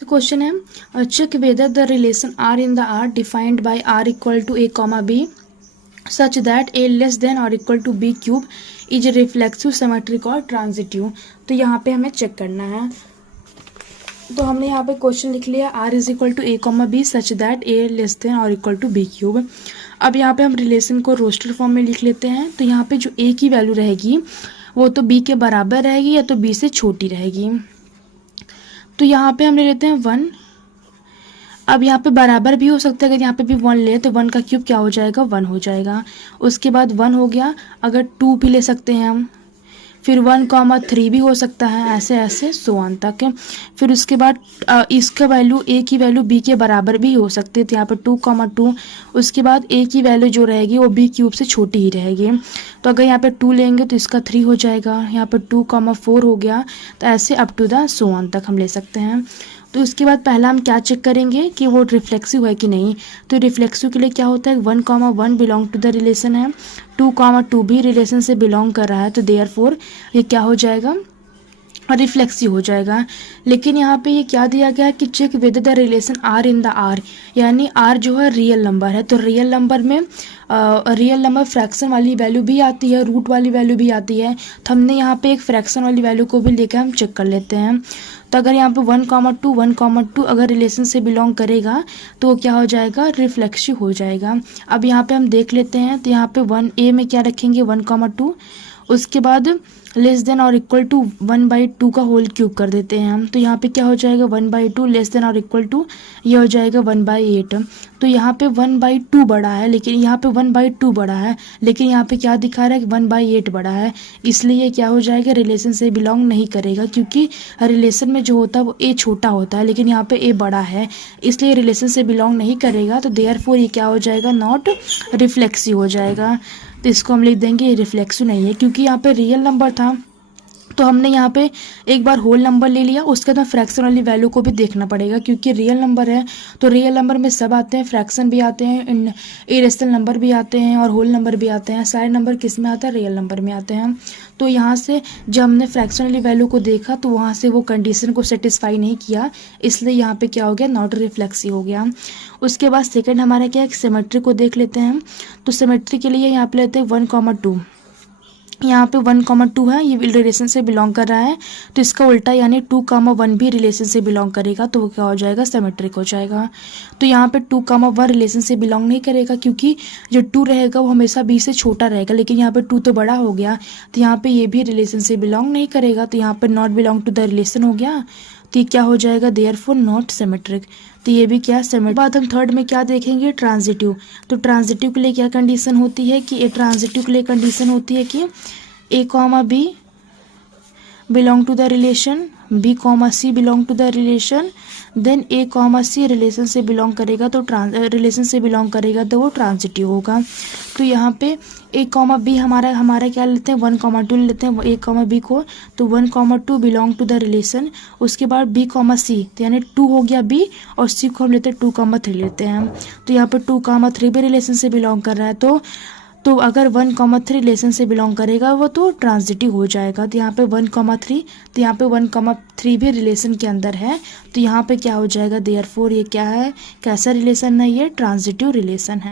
The question है check whether the relation R in the R defined by R equal to A comma B such that A less than or equal to B cube is reflexive symmetric और transitive। तो यहाँ पे हमें check करना है। तो हमने यहाँ पे क्वेश्चन लिख लिया R is equal to A comma B such that A less than और इक्वल टू B क्यूब। अब यहाँ पे हम रिलेशन को रोस्टर फॉर्म में लिख लेते हैं। तो यहाँ पे जो A की वैल्यू रहेगी वो तो B के बराबर रहेगी या तो B से छोटी रहेगी। तो यहाँ पे हम ले लेते हैं 1। अब यहाँ पे बराबर भी हो सकता है, अगर यहाँ पे भी 1 ले तो 1 का क्यूब क्या हो जाएगा 1 हो जाएगा। उसके बाद 1 हो गया, अगर 2 भी ले सकते हैं हम, फिर 1,3 भी हो सकता है, ऐसे ऐसे सो ऑन तक। फिर उसके बाद इसका वैल्यू A की वैल्यू B के बराबर भी हो सकती है, तो यहाँ पे 2,2। उसके बाद A की वैल्यू जो रहेगी वो B क्यूब से छोटी ही रहेगी। तो अगर यहाँ पे 2 लेंगे तो इसका 3 हो जाएगा, यहाँ पे 2,4 हो गया। तो ऐसे up to the so on तक हम ले सकते हैं। तो उसके बाद पहला हम क्या चेक करेंगे कि वो रिफ्लेक्सिव है कि नहीं। तो रिफ्लेक्सिव के लिए क्या होता है, 1,1 बिलोंग टू द रिलेशन है, 2,2 भी रिलेशन से बिलोंग कर रहा है, तो देयरफॉर ये क्या हो जाएगा रिफ्लेक्सिव हो जाएगा। लेकिन यहाँ पे ये क्या दिया गया है कि check with the relation R in the R, यानी आर जो है रियल नंबर है। तो रियल नंबर में रियल नंबर फ्रैक्शन वाली वैल्यू भी आती है, रूट वाली वैल्यू भी आती है। तो हमने यहाँ पे एक फ्रैक्शन वाली वैल्यू को भी लेकर हम चेक कर लेते हैं। तो अगर यहाँ पे 1,2 अगर रिलेशन से बिलोंग करेगा तो वो क्या हो जाएगा रिफ्लेक्सिव हो जाएगा। अब यहाँ पे हम देख लेते हैं। तो यहाँ पे 1A में क्या रखेंगे 1,2, उसके बाद लेस देन और इक्वल टू 1/2 का होल क्यूब कर देते हैं हम। तो यहाँ पे क्या हो जाएगा 1/2 लेस देन और इक्वल टू ये हो जाएगा 1/8। तो यहाँ पे 1/2 बड़ा है, लेकिन यहाँ पे 1/2 बड़ा है, लेकिन यहाँ पे क्या दिखा रहा है कि 1/8 बड़ा है। इसलिए ये क्या हो जाएगा रिलेशन से बिलोंग नहीं करेगा, क्योंकि रिलेशन में जो होता है वो A छोटा होता है, लेकिन यहाँ पे A बड़ा है, इसलिए रिलेशन से बिलोंग नहीं करेगा। तो देयरफॉर ये क्या हो जाएगा नॉट रिफ्लेक्सिव हो जाएगा। तो इसको हम लिख देंगे रिफ्लेक्सिव नहीं है, क्योंकि यहाँ पे रियल नंबर था। तो हमने यहाँ पे एक बार होल नंबर ले लिया, उसके बाद फ्रैक्शन वाली वैल्यू को भी देखना पड़ेगा, क्योंकि रियल नंबर है। तो रियल नंबर में सब आते हैं, फ्रैक्शन भी आते हैं, इरेशनल नंबर भी आते हैं और होल नंबर भी आते हैं। सारे नंबर किस में आते हैं रियल नंबर में आते हैं। तो यहाँ से जब हमने फ्रैक्शन वाली वैल्यू को देखा तो वहाँ से वो कंडीशन को सेटिस्फाई नहीं किया, इसलिए यहाँ पे क्या हो गया नॉट रिफ्लेक्सिव हो गया। उसके बाद सेकेंड हमारा क्या है सिमेट्री को देख लेते हैं। तो सिमेट्री के लिए यहाँ पे लेते हैं 1,2। यहाँ पे 1,2 है, ये रिलेशन से बिलोंग कर रहा है। तो इसका उल्टा यानी 2,1 भी रिलेशन से बिलोंग करेगा, तो वो क्या हो जाएगा सिमेट्रिक हो जाएगा। तो यहाँ पे 2,1 रिलेशन से बिलोंग नहीं करेगा, क्योंकि जो 2 रहेगा वो हमेशा B से छोटा रहेगा, लेकिन यहाँ पे 2 तो बड़ा हो गया, तो यहाँ पे ये भी रिलेशन से बिलोंग नहीं करेगा। तो यहाँ पे not belong to the relation हो गया, तो ये क्या हो जाएगा देयरफॉर नॉट सिमेट्रिक। तो ये भी क्या सिमेट्रिक। बाद हम थर्ड में क्या देखेंगे ट्रांजिटिव। तो ट्रांजिटिव के लिए क्या कंडीशन होती है कि ट्रांजिटिव के लिए कंडीशन होती है कि A, B belong to the relation, B, C belong to the relation, then A, C relation से बिलोंग करेगा, तो रिलेशन से बिलोंग करेगा तो वो ट्रांजिटिव होगा। तो यहाँ पे A, B हमारा क्या लेते हैं 1,2 लेते हैं A, B को। तो 1,2 बिलोंग टू द रिलेशन, उसके बाद B, C, तो यानी 2 हो गया B, और C को हम लेते हैं 2,3 लेते हैं हम। तो यहाँ पे 2,3 भी रिलेशन से बिलोंग कर रहा है, तो अगर 1,3 रिलेशन से बिलोंग करेगा वो तो ट्रांजिटिव हो जाएगा। तो यहाँ पे 1,3, तो यहाँ पे 1,3 भी रिलेशन के अंदर है, तो यहाँ पे क्या हो जाएगा देयरफॉर ये क्या है कैसा रिलेशन है ये ट्रांजिटिव रिलेशन है।